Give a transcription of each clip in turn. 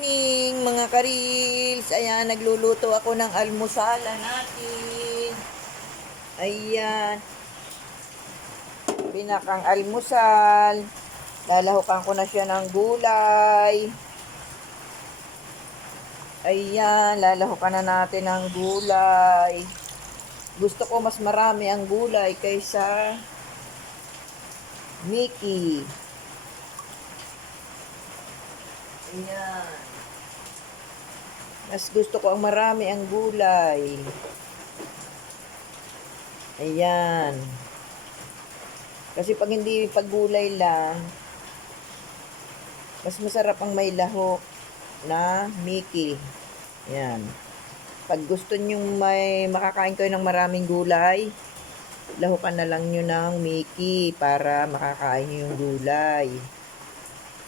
morning mga karils. Ayan, nagluluto ako ng almusala natin. Ayan, pinakang almusal. Lalahukan ko na siya ng gulay. Ayan, lalahukan na natin ng gulay. Gusto ko mas marami ang gulay kaysa Mickey. Ayan. Mas gusto ko ang marami ang gulay. Ayan. Kasi pag hindi paggulay lang, mas masarap ang may lahok na Mickey. Ayan. Pag gusto nyo may makakain kayo ng maraming gulay, lahukan na lang nyo ng Mickey para makakain nyo yung gulay.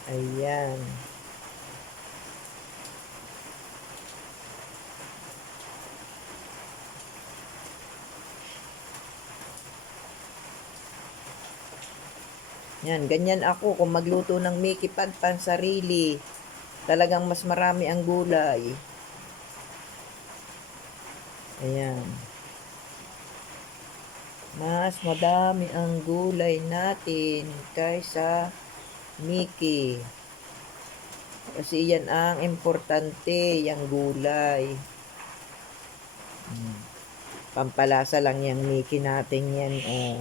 Ayan. Yan, ganyan ako kung magluto ng Mickey pag pansarili. Talagang mas marami ang gulay. Ayan. Mas madami ang gulay natin kaysa Mickey. Kasi yan ang importante, yung gulay. Pampalasa lang yung Mickey natin yan. Oh.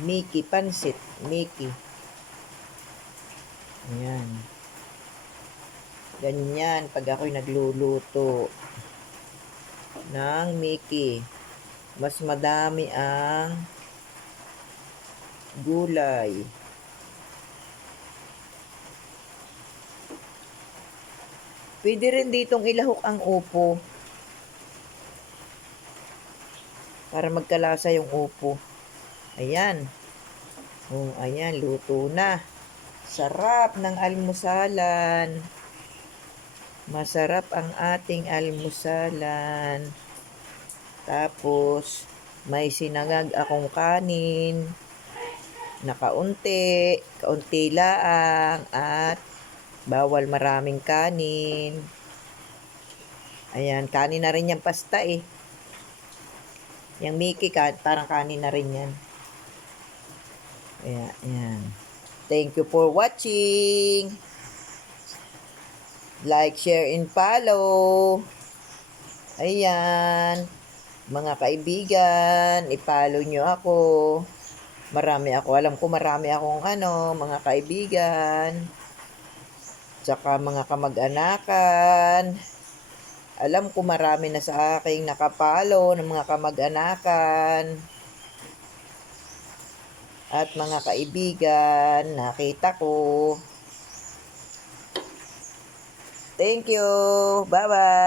Mickey pansit. Mickey. Ayan. Ganyan pag ako'y nagluluto ng Mickey. Mas madami ang gulay. Pwede rin ditong ilahok ang upo para magkalasa yung upo. Ayan. Oh, ayan, luto na. Sarap ng almusalan. Masarap ang ating almusalan. Tapos, may sinangag akong kanin na kaunti laang at bawal maraming kanin. Ayan, kanin na rin yung pasta eh. Yung Mickey, parang kanin na rin yan. Ayan. Thank you for watching. Like, share, and follow. Ayan. Mga kaibigan, i-follow nyo ako. Marami ako. Alam ko marami akong mga kaibigan. Tsaka mga kamag-anakan. Alam ko marami na sa aking nakapalo ng mga kamag-anakan. At mga kaibigan, nakita ko. Thank you. Bye-bye.